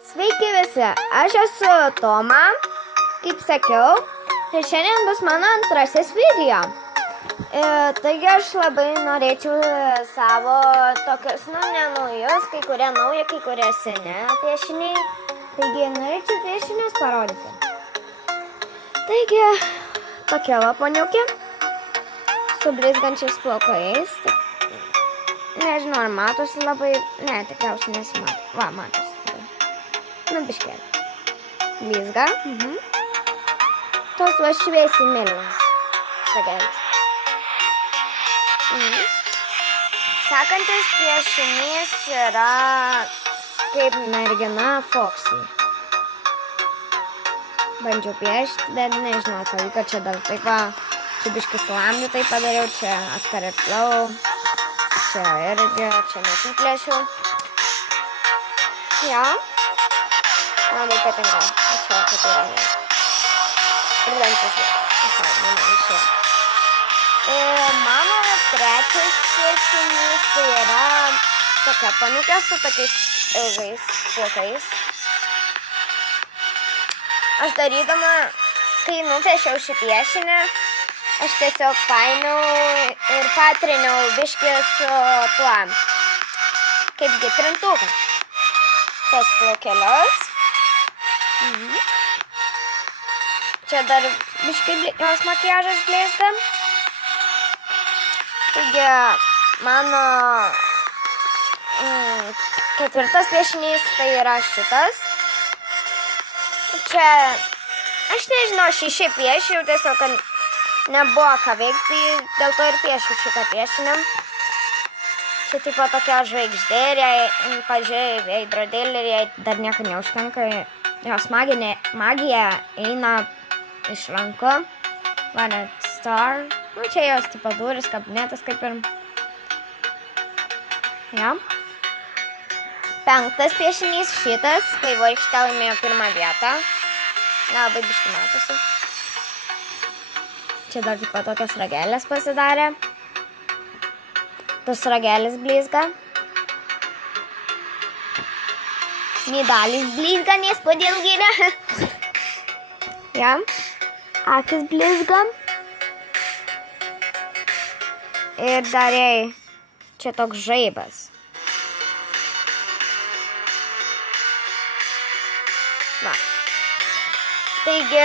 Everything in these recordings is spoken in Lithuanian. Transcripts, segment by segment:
Sveiki visi, aš esu Toma, kaip sakiau, ir šiandien bus mano antrasis video. Taigi aš labai norėčiau savo tokius, ne naujus, kai kurie nauji, kai kurie seni piešiniai. Taigi norėčiau piešinius parodyti. Taigi tokia laponiukė su blizgančiais plaukais. Nežinau, ar matosi labai, ne, tikriausiai nesimato. Va, matosi. Biškelį. Blizga. Tos va šviesiai mėlynas. Šagelis. Sekantis piešinys yra kaip mergina Foxy. Bandžiau piešti, bet nežinau, pavyko čia dar taip va. Čia biškis lamdį tai padariau, čia atkarplau. Čia irgi, čia nesiplėšiau. Ja. Labai patinka. Čia kaip yra. Ir dantis visai, mano išėjo. Mano trečias piešinys tai yra tokia paniukė su tokiais ilgais plaukais. Aš darydama, kai nupiešiau šį piešinį, aš tiesiog paėmiau ir patriniau biškį su tuo, kaipgi trintuką. Tos plaukelius. Čia dar biškai jos makiažas blizga. Taigi mano ketvirtas piešinys tai yra šitas. Čia, aš nežinau, šį piešiau, tiesiog kad nebuvo ką veikti, dėl to ir piešiu šitą piešinį. Čia taip pat tokia žvaigždė ir jai, pažiūrėjai, veidrodėlį ir jai dar nieko neužtenka. Jos magija eina iš rankų. Va, net star. Čia jos taip pat duris, kabinetas kaip ir. Ja. Penktas piešinys šitas, kai Vorkštė laimėjo pirmą vietą. Labai biškai matosi. Čia dar taip pat tokios ragelės pasidarė. Tas ragelis blizga. Medalis blizga, nes kodėl gina. Ja. Akis blizga. Ir dar čia toks žaibas. Va. Taigi,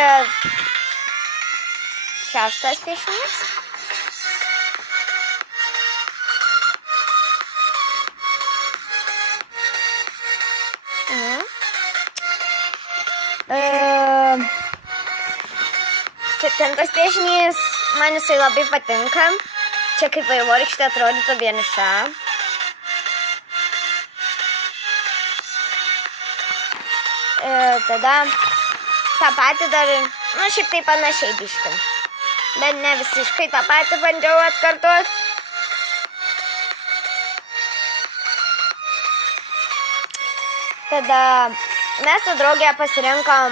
šeštas piešinys. Septintas piešinys, man jisai labai patinka. Čia kaip Vorkštė atrodytų vieniša. Tada tą patį dar, šiaip tai panašiai biškai. Bet ne visiškai tą patį bandžiau atkartot. Tada mes su draugė pasirinkom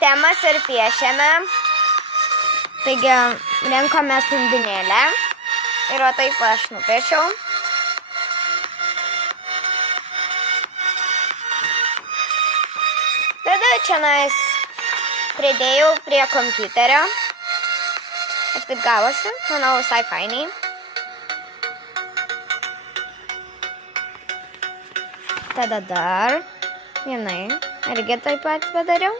temas ir piešėme. Taigi rinkomės undinėlę. Ir o taip aš nupiešiau. Tada čia pridėjau prie kompiuterio. Ir taip gavosi, manau, visai fainiai. Tada dar vienai irgi taip pat padariau.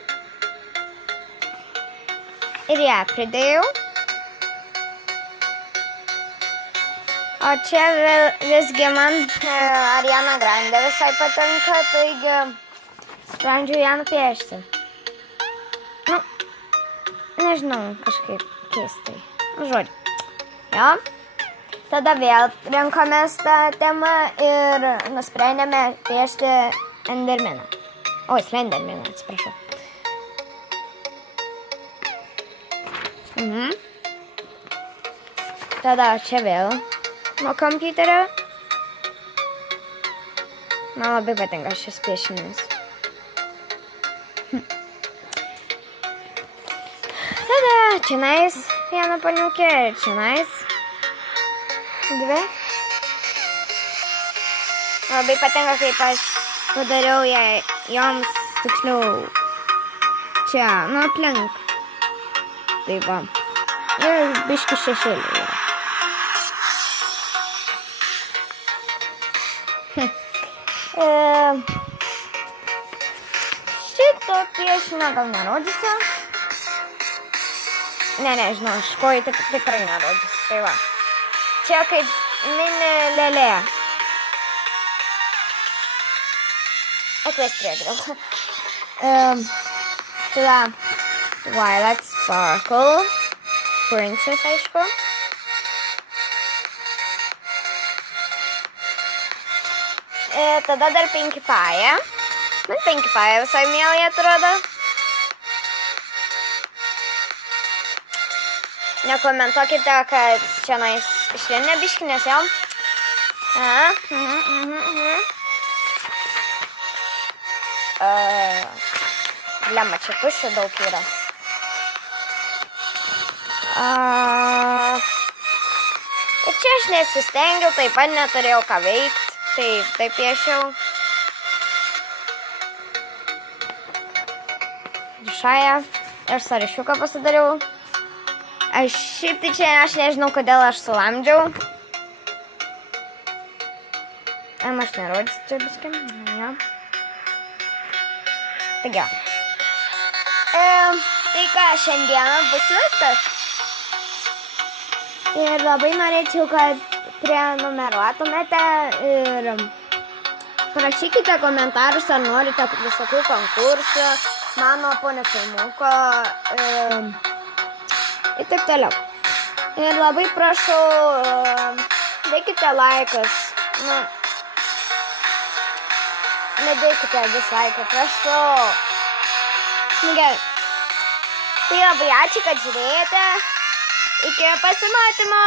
Ir ją pridėjau. O čia visgi man Ariana Grande visai patinka, taigi sprendžiu ją nupiešti. Nežinau, kažkaip keistai. Žodžiu. Jo. Tada vėl rinkomės tą temą ir nusprendėme piešti Endermaną. Oi, Slendermaną, atsiprašau. Tada čia vėl nuo kompiuterio. Man labai patinka šis piešinys. Tada čionais vieną paniukę ir čionais dvi. Labai patinka, kaip aš padariau joms, tiksliau, čia, nu aplink. Taip va. Ir biški šešėlį yra. Šito piešinio gal nerodysiu. Nežinau, aš kojų tikrai nerodysiu. Tai va. Čia kaip mini lėlė. Ekvestrija gal. Tada Twilight Sparkle. Princess, aišku. Tada dar Pinkie Pie. Man Pinkie Pie visai mielai atrodo. Nekomentuokite, kad šiandien išvienė biškį, nes jau. Lemma, čia tuščių daug yra. Ir čia aš nesistengiau, taip pat neturėjau ką veikti. Taip piešiau. Šaja. Ir sąryšiuką pasidariau. Šiaip tai čia aš nežinau, kodėl aš sulamdžiau. Aš nerodysiu čia biškį. Ja. Taigi. Tai ką, šiandieną bus viskas. Ir labai norėčiau, kad prenumeruotumėte ir parašykite komentarus, ar norite visokių konkursų, mano ponio filmuko ir taip toliau. Ir labai prašau, dėkite laikus. Nedėkite dislaiką, prašau. Gerai. Tai labai ačiū, kad žiūrėjote. Iki pasimatymo.